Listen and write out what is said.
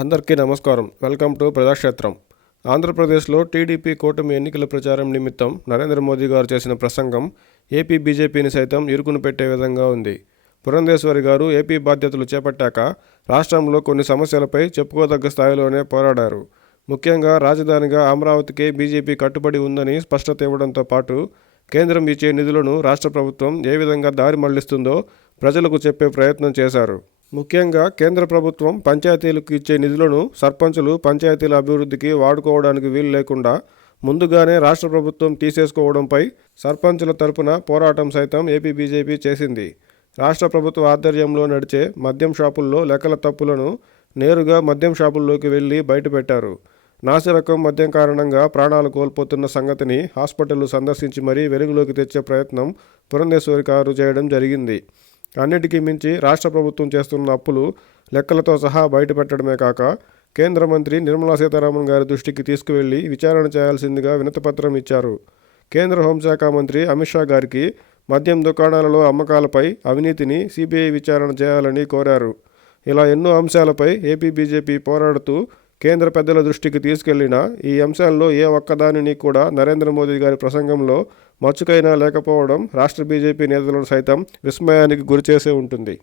అందరికీ నమస్కారం. Welcome to Prajakshetram. ఆంధ్రప్రదేశ్లో టీడీపీ కూటమి ఎన్నికల ప్రచారం నిమిత్తం నరేంద్ర మోదీ గారు చేసిన ప్రసంగం ఏపీ బీజేపీని సైతం ఇరుకును పెట్టే విధంగా ఉంది. పురంధేశ్వరి గారు ఏపీ బాధ్యతలు చేపట్టాక రాష్ట్రంలో కొన్ని సమస్యలపై చెప్పుకోదగ్గ స్థాయిలోనే పోరాడారు. ముఖ్యంగా రాజధానిగా అమరావతికే బీజేపీ కట్టుబడి ఉందని స్పష్టత ఇవ్వడంతో పాటు కేంద్రం ఇచ్చే నిధులను రాష్ట్ర ప్రభుత్వం ఏ విధంగా దారి మళ్ళిస్తుందో ప్రజలకు చెప్పే ప్రయత్నం చేశారు. ముఖ్యంగా కేంద్ర ప్రభుత్వం పంచాయతీలకు ఇచ్చే నిధులను సర్పంచులు పంచాయతీల అభివృద్ధికి వాడుకోవడానికి వీలు లేకుండా ముందుగానే రాష్ట్ర ప్రభుత్వం తీసేసుకోవడంపై సర్పంచుల తరపున పోరాటం సైతం ఏపీ బీజేపీ చేసింది. రాష్ట్ర ప్రభుత్వ ఆధ్వర్యంలో నడిచే మద్యం షాపుల్లో లెక్కల తప్పులను నేరుగా మద్యం షాపుల్లోకి వెళ్ళి బయటపెట్టారు. నాసిరకం మద్యం కారణంగా ప్రాణాలు కోల్పోతున్న సంగతిని హాస్పిటల్ సందర్శించి మరీ వెలుగులోకి తెచ్చే ప్రయత్నం పురంధేశ్వరి గారు చేయడం జరిగింది. అన్నిటికీ మించి రాష్ట్ర ప్రభుత్వం చేస్తున్న అప్పులు లెక్కలతో సహా బయటపెట్టడమే కాక కేంద్ర మంత్రి నిర్మలా సీతారామన్ గారి దృష్టికి తీసుకువెళ్ళి విచారణ చేయాల్సిందిగా వినతిపత్రం ఇచ్చారు. కేంద్ర హోంశాఖ మంత్రి అమిత్ షా గారికి మద్యం దుకాణాలలో అమ్మకాలపై అవినీతిని సిబిఐ విచారణ చేయాలని కోరారు. ఇలా ఎన్నో అంశాలపై ఏపీ బీజేపీ పోరాడుతూ కేంద్ర పెద్దల దృష్టికి తీసుకెళ్ళిన ఈ అంశాల్లో ఏ ఒక్కదానిని కూడా నరేంద్ర మోదీ గారి ప్రసంగంలో మచ్చుకైనా లేకపోవడం రాష్ట్ర బీజేపీ నేతలను సైతం విస్మయానికి గురిచేసే ఉంటుంది.